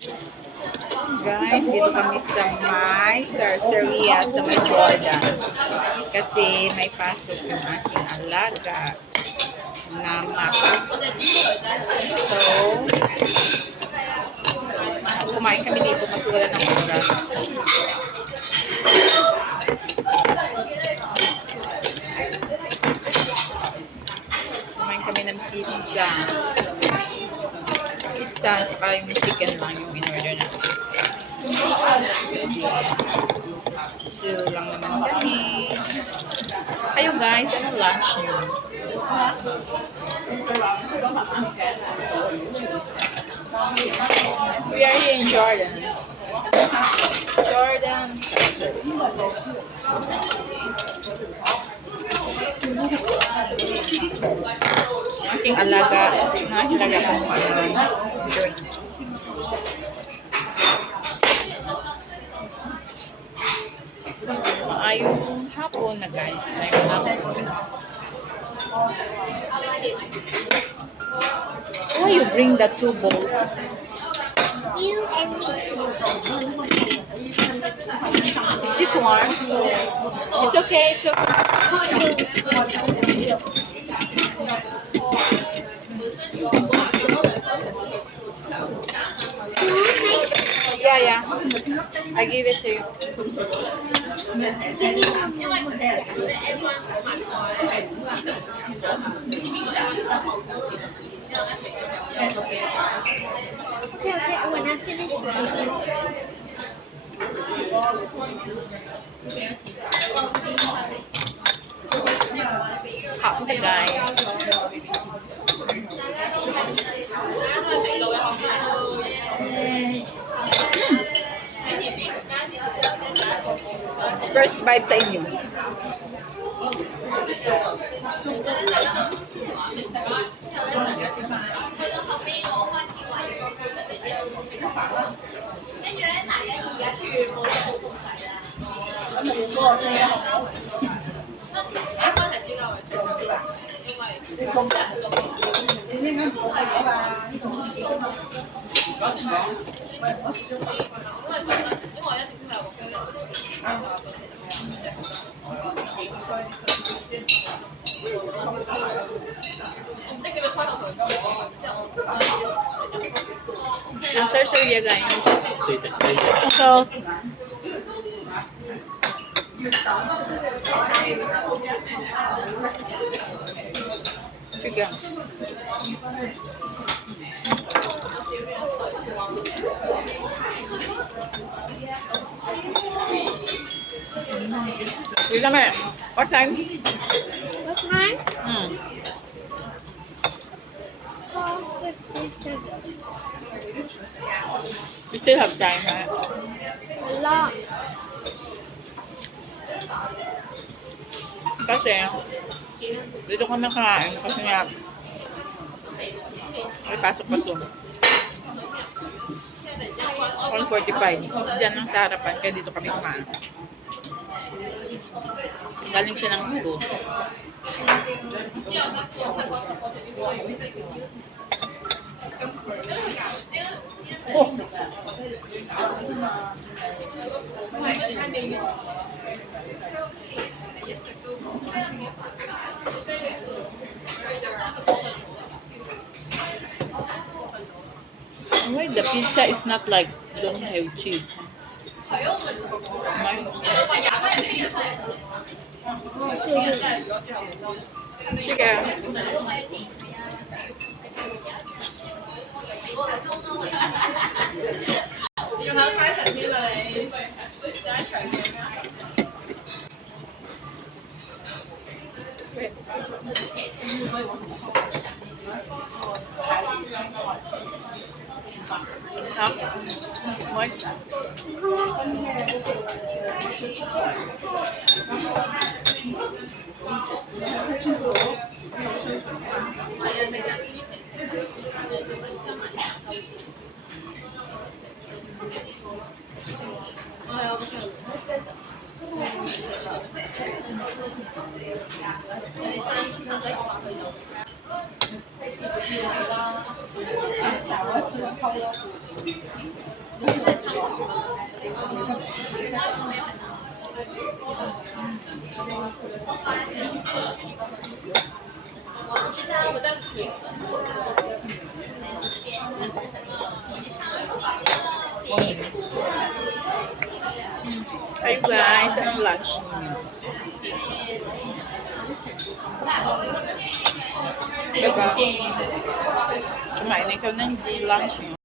Guys, dito kami sa may Sarsaria, sa may Jordan. Kasi may pasok yung aking alaga na mako. So, kumain kami dito kasi wala ng oras. Kumain kami ng pizza. Pizza, saka yung chicken lang yung in-order natin. Chill lang naman kami. Kayo guys, anong lunch nyo? We are here in Jordan. Jordan. Aking alaga kong drinks. Ayong hapon na guys. Ayong hapon. Why you bring the two bowls? You and me. Is this warm? It's okay, it's okay. Yeah. I give it to you. Okay, when I finish eating. Hot the guys. First bite sa inyo. Ang Sarsaria guys. So, sige. Wait a minute. What time? What time? 12:57. We still have time, right? A lot. Kasi, dito kami kakain kasi nga may pasok pa to. 1:45. Diyan ang sa harapan, kaya dito kami kumain. Galing siya ng school. Why the pizza is not like don't have cheese? Sige. Moist. Hi guys, anong lunch niyo? Diba? Kumain ikaw ng lunch niyo.